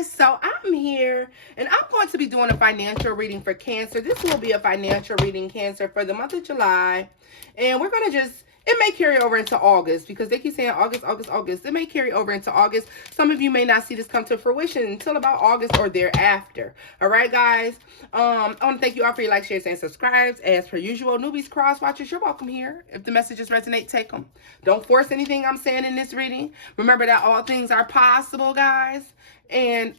guys, so I'm here and I'm going to be doing a financial reading for Cancer. This will be a financial reading, Cancer, for the month of July. And we're going to it may carry over into August because they keep saying August, August, August. It may carry over into August. Some of you may not see this come to fruition until about August or thereafter. All right, guys. I want to thank you all for your likes, shares, and subscribes. As per usual, newbies, cross watchers, you're welcome here. If the messages resonate, take them. Don't force anything I'm saying in this reading. Remember that all things are possible, guys. And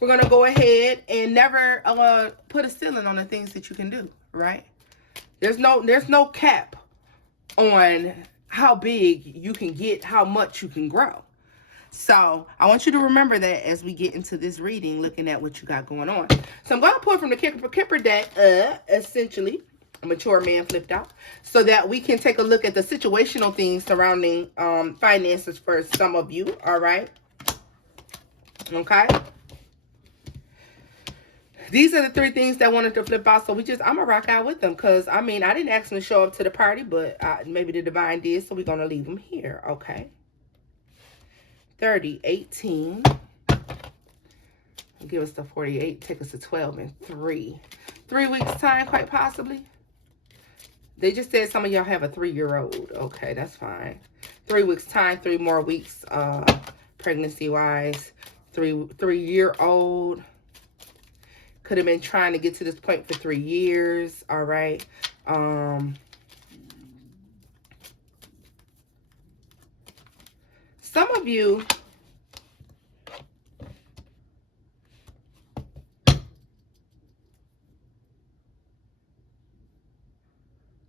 we're gonna go ahead and never put a ceiling on the things that you can do, right? There's no cap on how big you can get, how much you can grow. So I want you to remember that as we get into this reading, looking at what you got going on. So I'm going to pull from the Kipper deck, essentially, a mature man flipped out, so that we can take a look at the situational things surrounding finances for some of you, all right? Okay? These are the three things that wanted to flip out, so I'm going to rock out with them, because, I mean, I didn't ask them to show up to the party, but maybe the divine did, so we're going to leave them here, okay? 30, 18. Give us the 48, take us to 12 and 3. 3 weeks time, quite possibly. They just said some of y'all have a 3-year-old. Okay, that's fine. 3 weeks time, 3 more weeks, pregnancy-wise. 3-year-old. Could have been trying to get to this point for 3 years. All right. Some of you,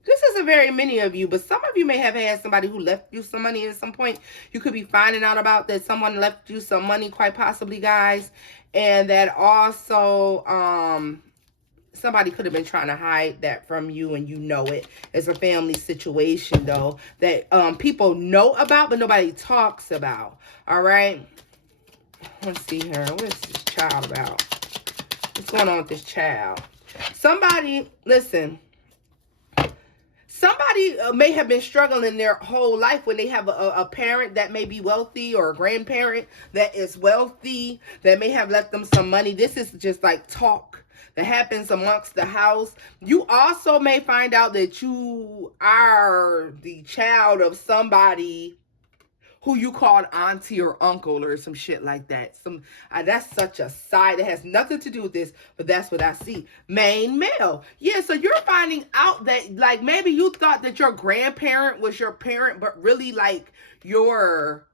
this isn't very many of you, but some of you may have had somebody who left you some money at some point. You could be finding out about that someone left you some money, quite possibly, guys. And that also, somebody could have been trying to hide that from you, and you know it. It's a family situation, though, that people know about, but nobody talks about. All right? Let's see here. What is this child about? What's going on with this child? Somebody, listen. Somebody may have been struggling their whole life when they have a parent that may be wealthy, or a grandparent that is wealthy that may have left them some money. This is just like talk that happens amongst the house. You also may find out that you are the child of somebody who you called auntie or uncle or some shit like that. That's such a side that has nothing to do with this, but that's what I see. Main male. Yeah, so you're finding out that, like, maybe you thought that your grandparent was your parent, but really, like, your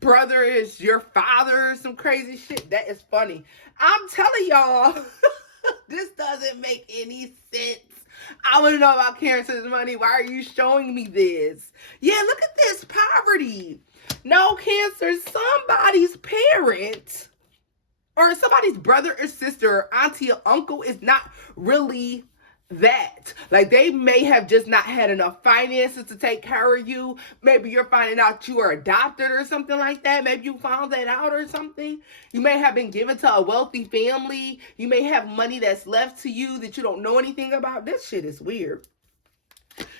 brother is your father or some crazy shit. That is funny. I'm telling y'all, this doesn't make any sense. I want to know about Cancer's money. Why are you showing me this? Yeah, look at this poverty. No, Cancer, somebody's parent or somebody's brother or sister or auntie or uncle is not really that. Like, they may have just not had enough finances to take care of you. Maybe you're finding out you are adopted or something like that. Maybe you found that out or something. You may have been given to a wealthy family. You may have money that's left to you that you don't know anything about. This shit is weird.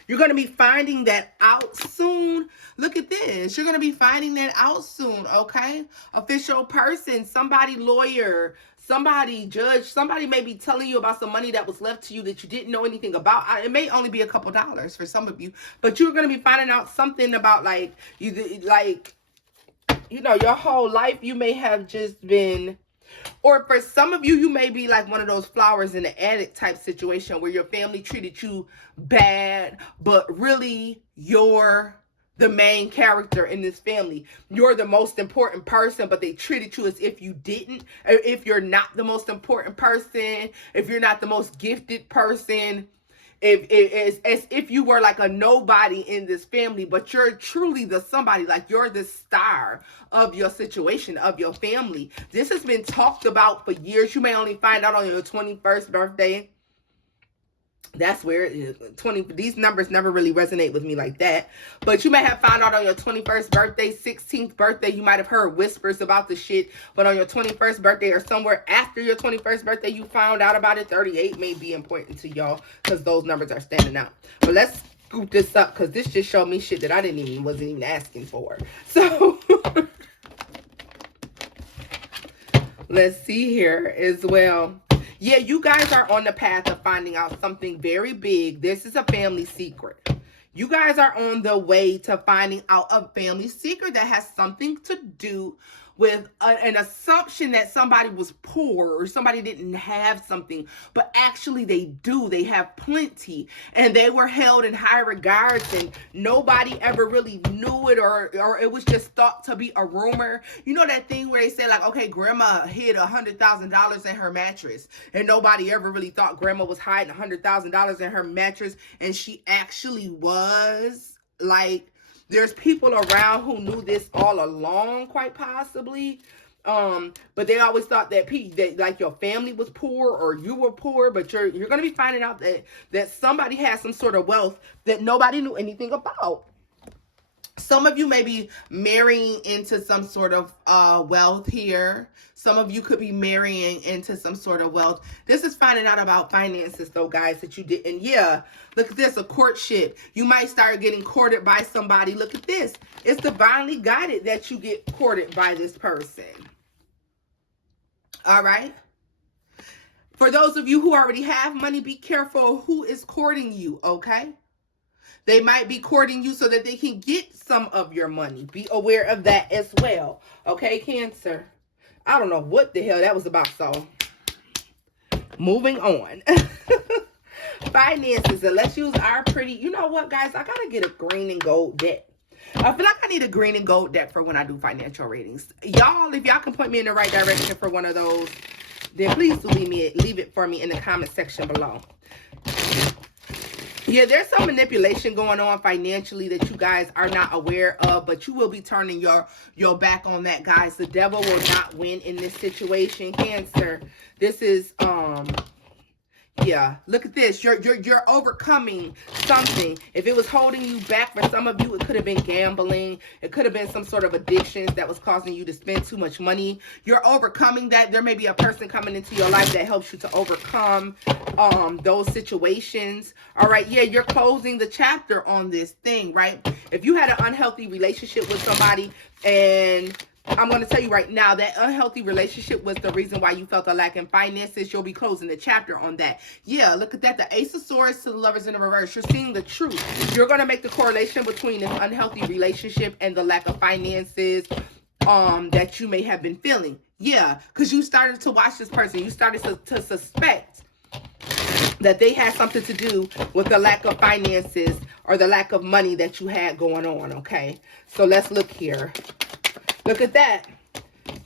You're going to be finding that out soon. Look at this. You're going to be finding that out soon, okay? Official person, somebody lawyer, somebody judge, somebody may be telling you about some money that was left to you that you didn't know anything about. It may only be a couple dollars for some of you, but you're going to be finding out something about, like, you know, your whole life you may have just been, or for some of you, you may be like one of those flowers in the attic type situation where your family treated you bad, but really you're the main character in this family. You're the most important person, but they treated you as if you didn't. If you're not the most important person, if you're not the most gifted person, as if you were like a nobody in this family, but you're truly the somebody, like you're the star of your situation, of your family. This has been talked about for years. You may only find out on your 21st birthday. That's where it is. These numbers never really resonate with me like that. But you may have found out on your 21st birthday, 16th birthday. You might have heard whispers about the shit. But on your 21st birthday or somewhere after your 21st birthday, you found out about it. 38 may be important to y'all because those numbers are standing out. But let's scoop this up because this just showed me shit that I wasn't even asking for. So Let's see here as well. Yeah, you guys are on the path of finding out something very big. This is a family secret. You guys are on the way to finding out a family secret that has something to do with an assumption that somebody was poor or somebody didn't have something, but actually they do. They have plenty, and they were held in high regards, and nobody ever really knew it, or it was just thought to be a rumor. You know that thing where they say like, okay, grandma hid $100,000 in her mattress, and nobody ever really thought grandma was hiding $100,000 in her mattress, and she actually was. Like, there's people around who knew this all along, quite possibly. But they always thought that like your family was poor or you were poor, but you're gonna be finding out that somebody has some sort of wealth that nobody knew anything about. Some of you may be marrying into some sort of wealth here. Some of you could be marrying into some sort of wealth. This is finding out about finances, though, guys, that you didn't. Yeah, look at this, a courtship. You might start getting courted by somebody. Look at this. It's divinely guided that you get courted by this person. All right? For those of you who already have money, be careful who is courting you, okay? They might be courting you so that they can get some of your money. Be aware of that as well. Okay, Cancer? I don't know what the hell that was about, so moving on. Finances, and let's use our pretty, you know what, guys? I got to get a green and gold deck. I feel like I need a green and gold deck for when I do financial ratings. Y'all, if y'all can point me in the right direction for one of those, then please do leave it for me in the comment section below. Yeah, there's some manipulation going on financially that you guys are not aware of, but you will be turning your back on that, guys. The devil will not win in this situation, Cancer. This is yeah, look at this. You're overcoming something. If it was holding you back, for some of you, it could have been gambling. It could have been some sort of addictions that was causing you to spend too much money. You're overcoming that. There may be a person coming into your life that helps you to overcome those situations. All right, yeah, you're closing the chapter on this thing, right? If you had an unhealthy relationship with somebody, and I'm going to tell you right now, that unhealthy relationship was the reason why you felt a lack in finances. You'll be closing the chapter on that. Yeah, look at that. The Ace of Swords to the Lovers in the reverse. You're seeing the truth. You're going to make the correlation between this unhealthy relationship and the lack of finances that you may have been feeling. Yeah, because you started to watch this person. You started to suspect that they had something to do with the lack of finances or the lack of money that you had going on, okay? So let's look here. Look at that.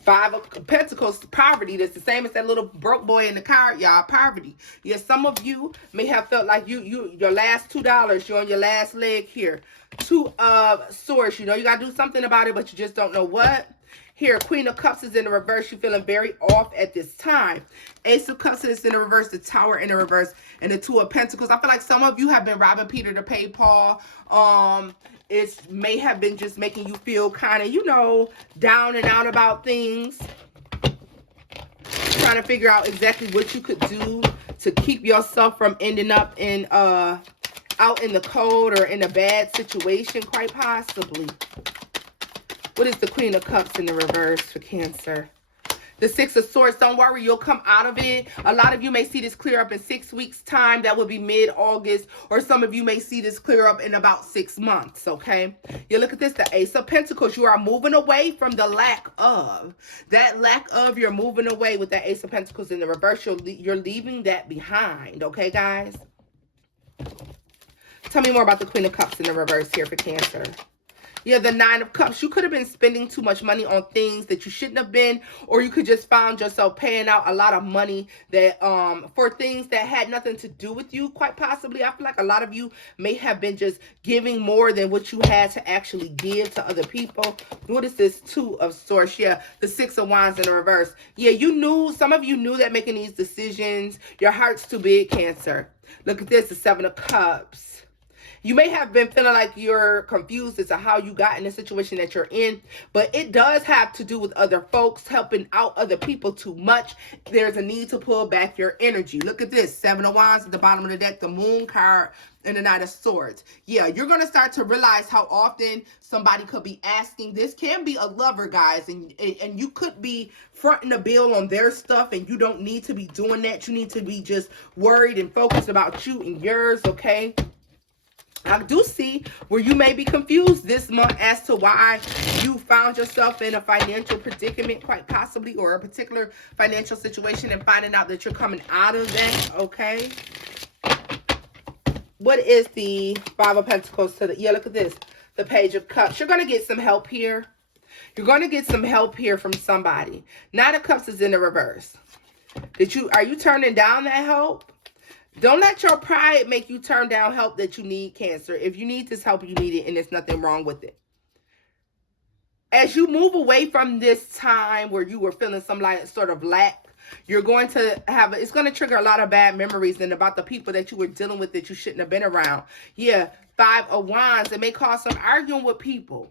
5 of Pentacles, poverty. That's the same as that little broke boy in the car, y'all. Poverty. Yes, some of you may have felt like your last $2, you're on your last leg here. 2 of Swords. You know you got to do something about it, but you just don't know what. Here, Queen of Cups is in the reverse. You're feeling very off at this time. Ace of Cups is in the reverse. The Tower in the reverse. And the 2 of Pentacles. I feel like some of you have been robbing Peter to pay Paul. It may have been just making you feel kind of, you know, down and out about things. Trying to figure out exactly what you could do to keep yourself from ending up in out in the cold or in a bad situation, quite possibly. What is the Queen of Cups in the reverse for Cancer? The 6 of Swords, don't worry, you'll come out of it. A lot of you may see this clear up in 6 weeks' time. That would be mid-August. Or some of you may see this clear up in about 6 months, okay? You look at this, the Ace of Pentacles. You are moving away from the lack of. That lack of, you're moving away with that Ace of Pentacles in the reverse. You're leaving that behind, okay, guys? Tell me more about the Queen of Cups in the reverse here for Cancer. Yeah, the 9 of Cups. You could have been spending too much money on things that you shouldn't have been, or you could just found yourself paying out a lot of money that for things that had nothing to do with you, quite possibly. I feel like a lot of you may have been just giving more than what you had to actually give to other people. What is this 2 of Swords? Yeah, the 6 of Wands in the reverse. Yeah, you knew, some of you knew that making these decisions, your heart's too big, Cancer. Look at this, the 7 of Cups. You may have been feeling like you're confused as to how you got in the situation that you're in, but it does have to do with other folks, helping out other people too much. There's a need to pull back your energy. Look at this, 7 of Wands at the bottom of the deck, the Moon card, and the Knight of Swords. Yeah, you're going to start to realize how often somebody could be asking. This can be a lover, guys, and you could be fronting a bill on their stuff, and you don't need to be doing that. You need to be just worried and focused about you and yours, okay? I do see where you may be confused this month as to why you found yourself in a financial predicament, quite possibly, or a particular financial situation, and finding out that you're coming out of that, okay? What is the Five of Pentacles to the... Yeah, look at this. The Page of Cups. You're going to get some help here. You're going to get some help here from somebody. Nine of Cups is in the reverse. Are you turning down that help? Don't let your pride make you turn down help that you need, Cancer. If you need this help, you need it, and there's nothing wrong with it. As you move away from this time where you were feeling some sort of lack, you're going to have, it's going to trigger a lot of bad memories and about the people that you were dealing with that you shouldn't have been around. Yeah, Five of Wands. It may cause some arguing with people.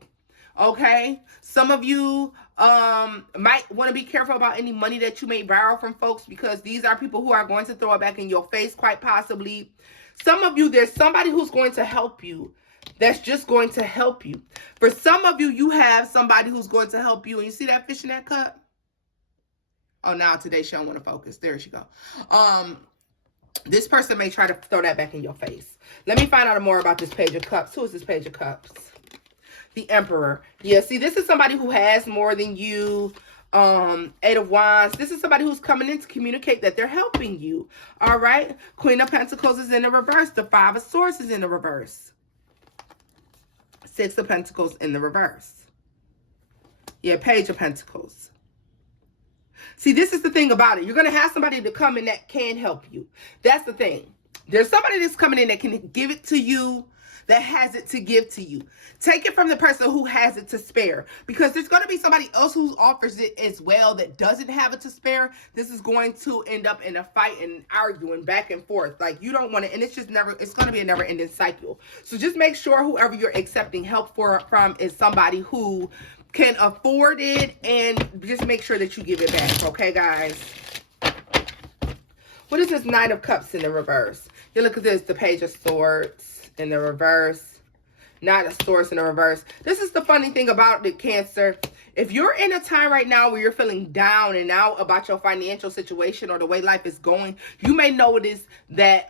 Okay, some of you might want to be careful about any money that you may borrow from folks, because these are people who are going to throw it back in your face, quite possibly. Some of you, there's somebody who's going to help you. That's just going to help you. For some of you, you have somebody who's going to help you. And you see that fish in that cup? Oh, now today she don't want to focus. There she go. This person may try to throw that back in your face. Let me find out more about this Page of Cups. Who is this Page of Cups? The Emperor. Yeah, see, this is somebody who has more than you. Eight of Wands. This is somebody who's coming in to communicate that they're helping you. All right. Queen of Pentacles is in the reverse. The Five of Swords is in the reverse. Six of Pentacles in the reverse. Yeah, Page of Pentacles. See, this is the thing about it. You're going to have somebody to come in that can help you. That's the thing. There's somebody that's coming in that can give it to you, that has it to give to you. Take it from the person who has it to spare, because there's going to be somebody else who offers it as well that doesn't have it to spare. This is going to end up in a fight and arguing back and forth. Like, you don't want to, and it's going to be a never ending cycle. So just make sure whoever you're accepting help from is somebody who can afford it, and just make sure that you give it back. Okay, guys? What is this Knight of Cups in the reverse? You look at this, the Page of Swords in the reverse, Knight of Swords in the reverse. This is the funny thing about the Cancer. If you're in a time right now where you're feeling down and out about your financial situation or the way life is going, you may notice that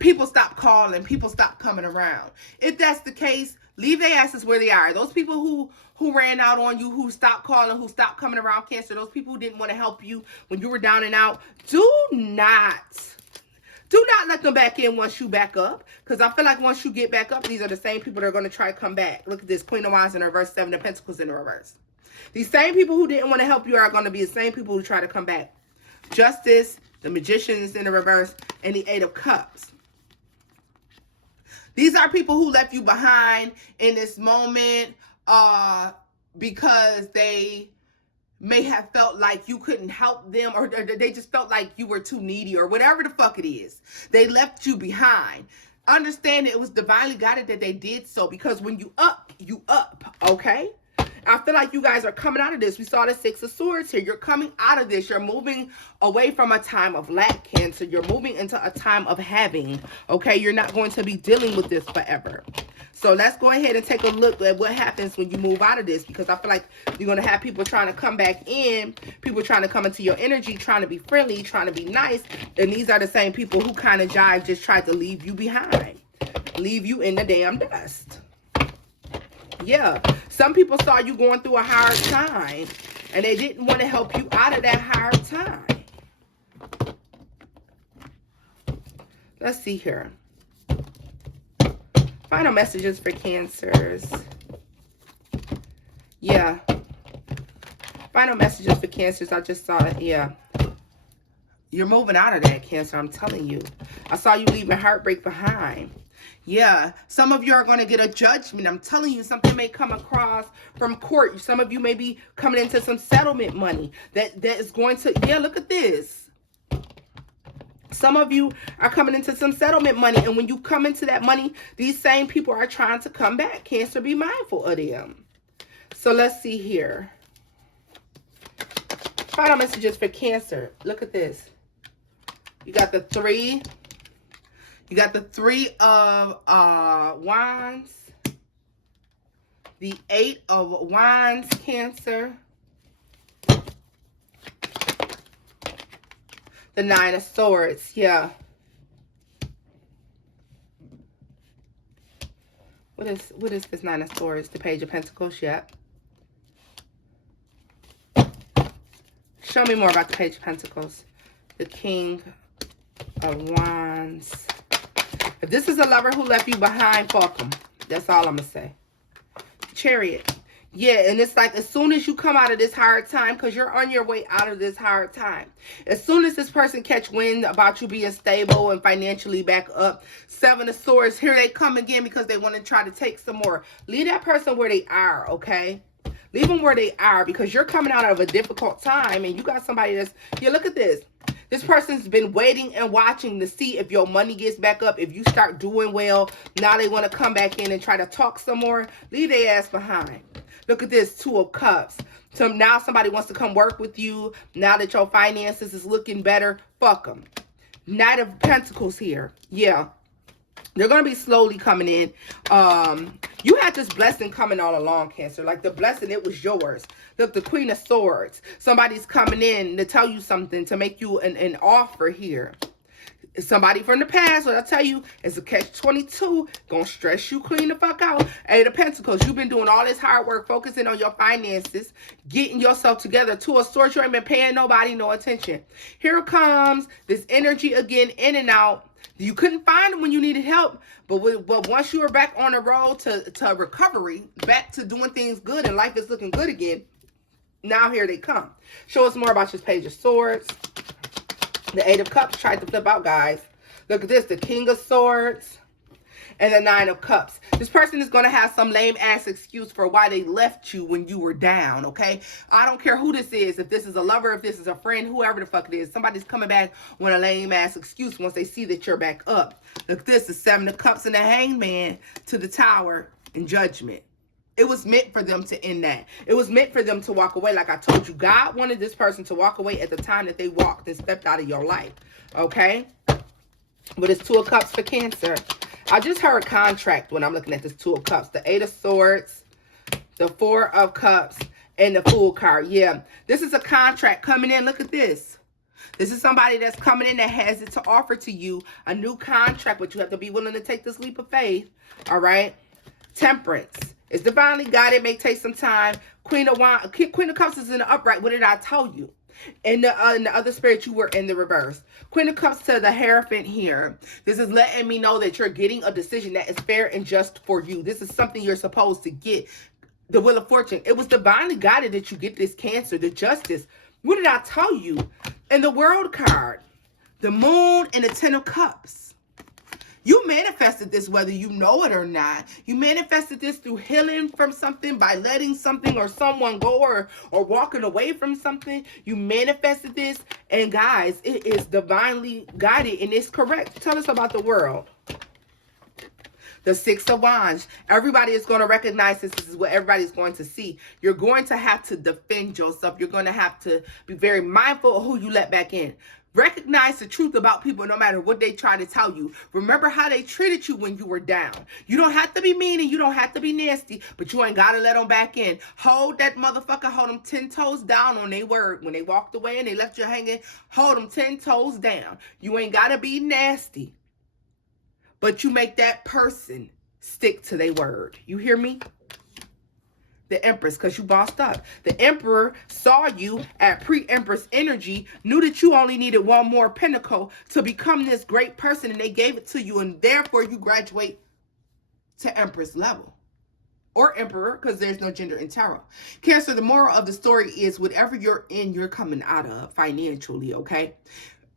people stop calling, people stop coming around. If that's the case, leave their asses where they are. Those people who ran out on you, who stopped calling, who stopped coming around, Cancer, those people who didn't want to help you when you were down and out, do not let them back in once you back up. Because I feel like once you get back up, these are the same people that are going to try to come back. Look at this, Queen of Wands in the reverse, Seven of Pentacles in the reverse. These same people who didn't want to help you are going to be the same people who try to come back. Justice, the Magician is in the reverse, and the Eight of Cups. These are people who left you behind in this moment because they may have felt like you couldn't help them, or they just felt like you were too needy, or whatever the fuck it is. They left you behind. Understand it was divinely guided that they did so, because when you up, okay? I feel like you guys are coming out of this. We saw the Six of Swords here. You're coming out of this. You're moving away from a time of lack, Cancer. You're moving into a time of having, okay? You're not going to be dealing with this forever. So let's go ahead and take a look at what happens when you move out of this, because I feel like you're going to have people trying to come back in, people trying to come into your energy, trying to be friendly, trying to be nice. And these are the same people who kind of just tried to leave you behind, leave you in the damn dust. Yeah, some people saw you going through a hard time, and they didn't want to help you out of that hard time. Let's see here. Final messages for Cancers. Yeah. Final messages for Cancers. I just saw it. Yeah. You're moving out of that, Cancer. I'm telling you. I saw you leaving heartbreak behind. Yeah. Some of you are going to get a judgment. I'm telling you, something may come across from court. Some of you may be coming into some settlement money that is going to... Yeah, look at this. Some of you are coming into some settlement money, and when you come into that money, these same people are trying to come back. Cancer, be mindful of them. So let's see here. Final messages for Cancer. Look at this. You got the 3. You got the 3 of Wands. The 8 of Wands, Cancer. The 9 of Swords, yeah. What is this 9 of Swords? The Page of Pentacles, yep. Show me more about the Page of Pentacles. The King of Wands. If this is a lover who left you behind, fuck them. That's all I'm going to say. Chariot. Yeah, and it's like as soon as you come out of this hard time, because you're on your way out of this hard time, as soon as this person catch wind about you being stable and financially back up, 7 of Swords, here they come again because they want to try to take some more. Leave that person where they are, okay? Leave them where they are, because you're coming out of a difficult time and you got somebody that's, yeah, look at this. This person's been waiting and watching to see if your money gets back up, if you start doing well. Now they want to come back in and try to talk some more. Leave their ass behind. Look at this, 2 of Cups. So now somebody wants to come work with you. Now that your finances is looking better, fuck them. Knight of Pentacles here. Yeah. They're going to be slowly coming in. You had this blessing coming all along, Cancer. Like the blessing, it was yours. Look, the Queen of Swords. Somebody's coming in to tell you something, to make you an offer here. Somebody from the past, what I tell you, is a catch-22, gonna stress you clean the fuck out. 8 of Pentacles, you've been doing all this hard work, focusing on your finances, getting yourself together. 2 of Swords, you ain't been paying nobody no attention. Here comes this energy again, in and out. You couldn't find them when you needed help, but once you were back on the road to recovery, back to doing things good and life is looking good again, now here they come. Show us more about this Page of Swords. The 8 of Cups tried to flip out, guys. Look at this. The King of Swords and the 9 of Cups. This person is going to have some lame-ass excuse for why they left you when you were down, okay? I don't care who this is. If this is a lover, if this is a friend, whoever the fuck it is. Somebody's coming back with a lame-ass excuse once they see that you're back up. Look at this. The 7 of Cups and the Hangman to the Tower in Judgment. It was meant for them to end that. It was meant for them to walk away. Like I told you, God wanted this person to walk away at the time that they walked and stepped out of your life. Okay? But it's 2 of Cups for Cancer. I just heard contract when I'm looking at this 2 of Cups. The 8 of Swords, the 4 of Cups, and the Fool card. Yeah, this is a contract coming in. Look at this. This is somebody that's coming in that has it to offer to you, a new contract, but you have to be willing to take this leap of faith. All right? Temperance. It's divinely guided. May take some time. Queen of Cups is in the upright. What did I tell you? In the other spirit, you were in the reverse. Queen of Cups to the Hierophant here. This is letting me know that you're getting a decision that is fair and just for you. This is something you're supposed to get. The Wheel of Fortune. It was divinely guided that you get this Cancer, the Justice. What did I tell you? In the World card, the Moon and the 10 of Cups. You manifested this whether you know it or not. You manifested this through healing from something, by letting something or someone go, or walking away from something. You manifested this. And guys, it is divinely guided and it's correct. Tell us about the World. The 6 of Wands. Everybody is going to recognize this. This is what everybody's going to see. You're going to have to defend yourself. You're going to have to be very mindful of who you let back in. Recognize the truth about people no matter what they try to tell you. Remember how they treated you when you were down. You don't have to be mean and you don't have to be nasty, but you ain't got to let them back in. Hold that motherfucker. Hold them 10 toes down on their word. When they walked away and they left you hanging, hold them 10 toes down. You ain't got to be nasty, but you make that person stick to their word. You hear me? The Empress, because you bossed up. The Emperor saw you at pre-Empress energy, knew that you only needed one more pinnacle to become this great person, and they gave it to you, and therefore you graduate to Empress level. Or Emperor, because there's no gender in tarot. Cancer, the moral of the story is whatever you're in, you're coming out of financially, okay?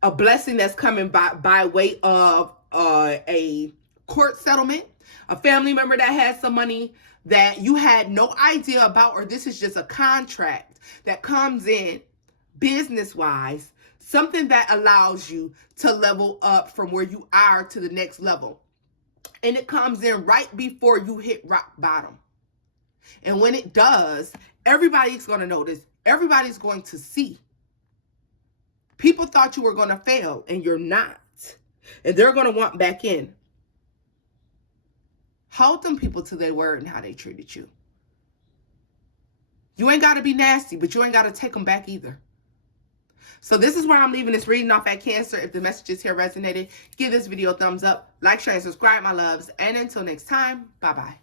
A blessing that's coming by way of a court settlement, a family member that has some money that you had no idea about, or this is just a contract that comes in business-wise Something that allows you to level up from where you are to the next level. And it comes in right before you hit rock bottom. And when it does, everybody's going to notice. Everybody's going to see. People thought you were going to fail, and you're not. And they're going to want back in. Hold them people to their word and how they treated you. You ain't got to be nasty, but you ain't got to take them back either. So this is where I'm leaving this reading off at Cancer. If the messages here resonated, give this video a thumbs up, like, share, and subscribe, my loves. And until next time, bye-bye.